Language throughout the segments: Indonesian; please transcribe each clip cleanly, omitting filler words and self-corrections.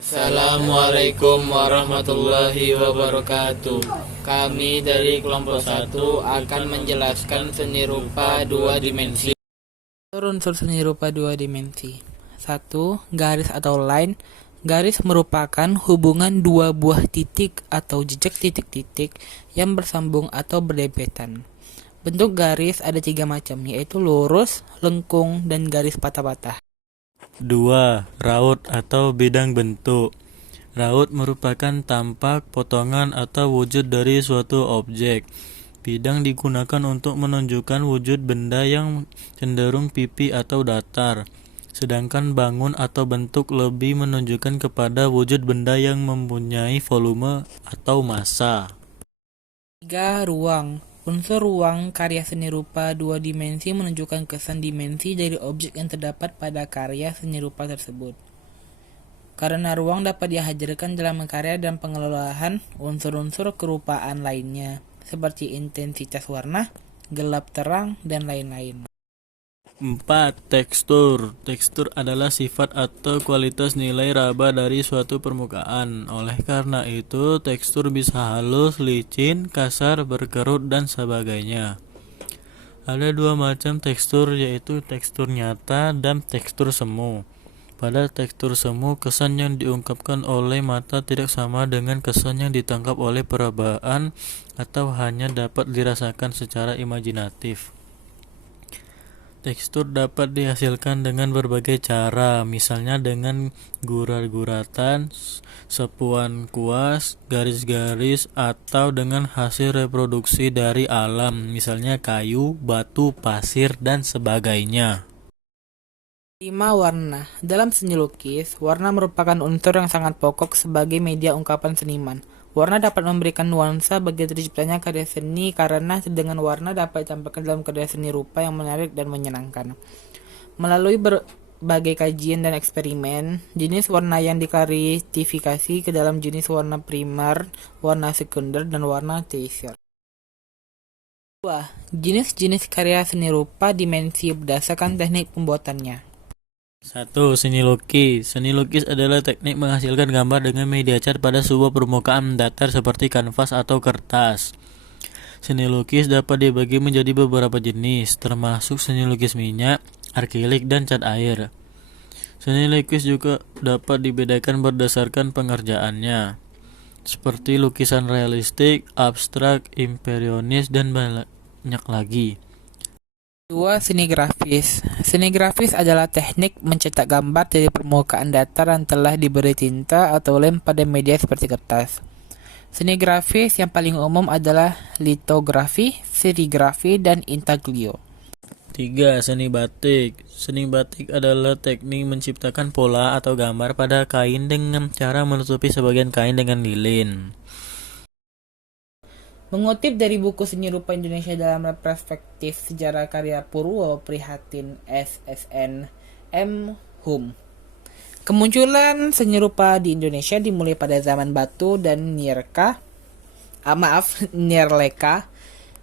Assalamualaikum warahmatullahi wabarakatuh. Kami dari kelompok 1 akan menjelaskan seni rupa dua dimensi. Unsur seni rupa dua dimensi. 1. Garis atau line. Garis merupakan hubungan dua buah titik atau jejak titik-titik yang bersambung atau berdempetan. Bentuk garis ada 3 macam, yaitu lurus, lengkung, dan garis patah-patah. 2. Raut atau bidang bentuk. Raut merupakan tampak, potongan, atau wujud dari suatu objek. Bidang digunakan untuk menunjukkan wujud benda yang cenderung pipi atau datar. Sedangkan bangun atau bentuk lebih menunjukkan kepada wujud benda yang mempunyai volume atau massa. 3. Ruang. Unsur ruang karya seni rupa dua dimensi menunjukkan kesan dimensi dari objek yang terdapat pada karya seni rupa tersebut. Karena ruang dapat dihadirkan dalam karya dan pengelolaan unsur-unsur kerupaan lainnya, seperti intensitas warna, gelap terang, dan lain-lain. 4. Tekstur. Tekstur adalah sifat atau kualitas nilai raba dari suatu permukaan. Oleh karena itu, tekstur bisa halus, licin, kasar, berkerut, dan sebagainya. Ada 2 macam tekstur, yaitu tekstur nyata dan tekstur semu. Pada tekstur semu, kesan yang diungkapkan oleh mata tidak sama dengan kesan yang ditangkap oleh perabaan atau hanya dapat dirasakan secara imajinatif. Tekstur dapat dihasilkan dengan berbagai cara, misalnya dengan gurat-guratan, sepuan kuas, garis-garis, atau dengan hasil reproduksi dari alam, misalnya kayu, batu, pasir, dan sebagainya. 5. Warna. Dalam seni lukis, warna merupakan unsur yang sangat pokok sebagai media ungkapan seniman. Warna dapat memberikan nuansa bagi terciptanya karya seni karena dengan warna dapat ditampilkan dalam karya seni rupa yang menarik dan menyenangkan. Melalui berbagai kajian dan eksperimen, jenis warna yang diklasifikasi ke dalam jenis warna primer, warna sekunder, dan warna tersier. 2. Jenis-jenis karya seni rupa dimensi berdasarkan teknik pembuatannya. 1. Seni lukis. Seni lukis adalah teknik menghasilkan gambar dengan media cat pada sebuah permukaan datar seperti kanvas atau kertas. Seni lukis dapat dibagi menjadi beberapa jenis, termasuk seni lukis minyak, akrilik, dan cat air. Seni lukis juga dapat dibedakan berdasarkan pengerjaannya, seperti lukisan realistik, abstrak, impresionis, dan banyak lagi. 2. Seni grafis. Seni grafis adalah teknik mencetak gambar dari permukaan datar yang telah diberi tinta atau lem pada media seperti kertas. Seni grafis yang paling umum adalah litografi, serigrafi, dan intaglio. 3. Seni batik. Seni batik adalah teknik menciptakan pola atau gambar pada kain dengan cara menutupi sebagian kain dengan lilin. Mengutip dari buku Seni Rupa Indonesia dalam Perspektif Sejarah karya Purwo Prihatin SSN M. Hum. Kemunculan seni rupa di Indonesia dimulai pada zaman Batu dan Nirleka.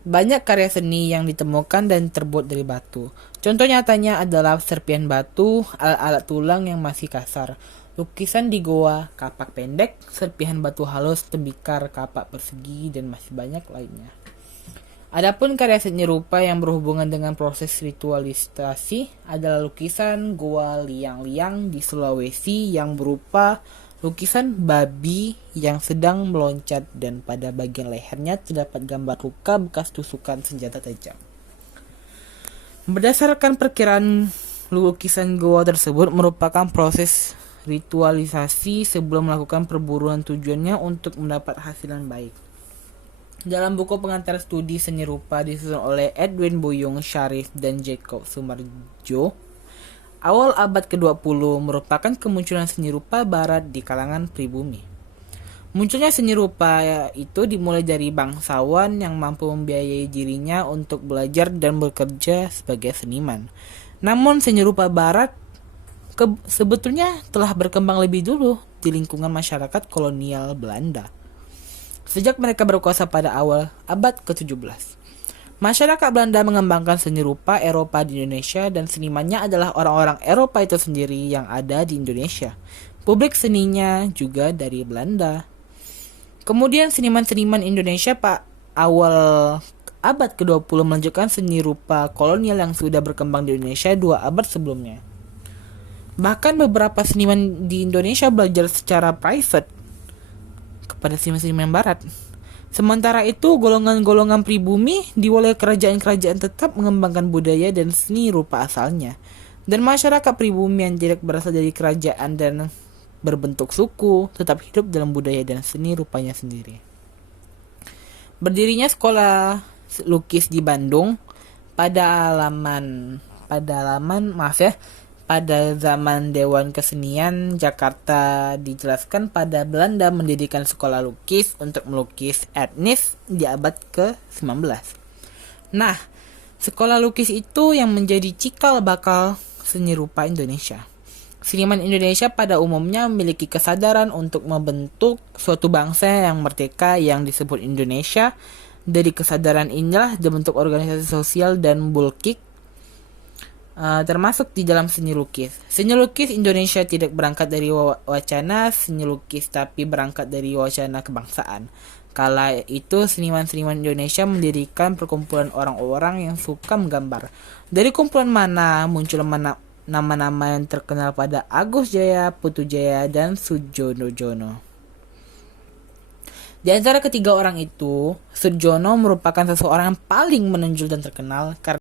Banyak karya seni yang ditemukan dan terbuat dari batu. Contoh nyatanya adalah serpihan batu, alat-alat tulang yang masih kasar, lukisan di goa, kapak pendek, serpihan batu halus, tembikar, kapak persegi, dan masih banyak lainnya. Adapun karya seni rupa yang berhubungan dengan proses ritualisasi adalah lukisan goa liang-liang di Sulawesi yang berupa lukisan babi yang sedang meloncat dan pada bagian lehernya terdapat gambar luka bekas tusukan senjata tajam. Berdasarkan perkiraan, lukisan goa tersebut merupakan proses ritualisasi sebelum melakukan perburuan tujuannya untuk mendapat hasilan baik. Dalam buku pengantar studi seni rupa disusun oleh Edwin Buyung Syarif dan Jacob Sumarjo, awal abad ke-20 merupakan kemunculan seni rupa barat di kalangan pribumi. Munculnya seni rupa itu dimulai dari bangsawan yang mampu membiayai dirinya untuk belajar dan bekerja sebagai seniman. Namun seni rupa barat sebetulnya telah berkembang lebih dulu di lingkungan masyarakat kolonial Belanda. Sejak mereka berkuasa pada awal abad ke-17. Masyarakat Belanda mengembangkan seni rupa Eropa di Indonesia dan senimannya adalah orang-orang Eropa itu sendiri yang ada di Indonesia. Publik seninya juga dari Belanda. Kemudian seniman-seniman Indonesia awal abad ke-20 melanjutkan seni rupa kolonial yang sudah berkembang di Indonesia 2 abad sebelumnya. Bahkan beberapa seniman di Indonesia belajar secara private kepada seniman-seniman barat. Sementara itu, golongan-golongan pribumi diwali kerajaan-kerajaan tetap mengembangkan budaya dan seni rupa asalnya. Dan masyarakat pribumi yang tidak berasal dari kerajaan dan berbentuk suku tetap hidup dalam budaya dan seni rupanya sendiri. Berdirinya sekolah lukis di Bandung pada zaman Dewan Kesenian Jakarta dijelaskan pada Belanda mendirikan sekolah lukis untuk melukis etnis di abad ke-19. Nah, sekolah lukis itu yang menjadi cikal bakal seni rupa Indonesia. Seniman Indonesia pada umumnya memiliki kesadaran untuk membentuk suatu bangsa yang merdeka yang disebut Indonesia. Dari kesadaran inilah dibentuk organisasi sosial dan bulkik, termasuk di dalam seni lukis. Seni lukis Indonesia tidak berangkat dari wacana seni lukis, tapi berangkat dari wacana kebangsaan. Kala itu seniman-seniman Indonesia mendirikan perkumpulan orang-orang yang suka menggambar. Dari kumpulan mana muncul nama-nama yang terkenal pada Agus Jaya, Putu Jaya, dan Sujono. Di antara ketiga orang itu, Sujono merupakan seseorang yang paling menonjol dan terkenal karena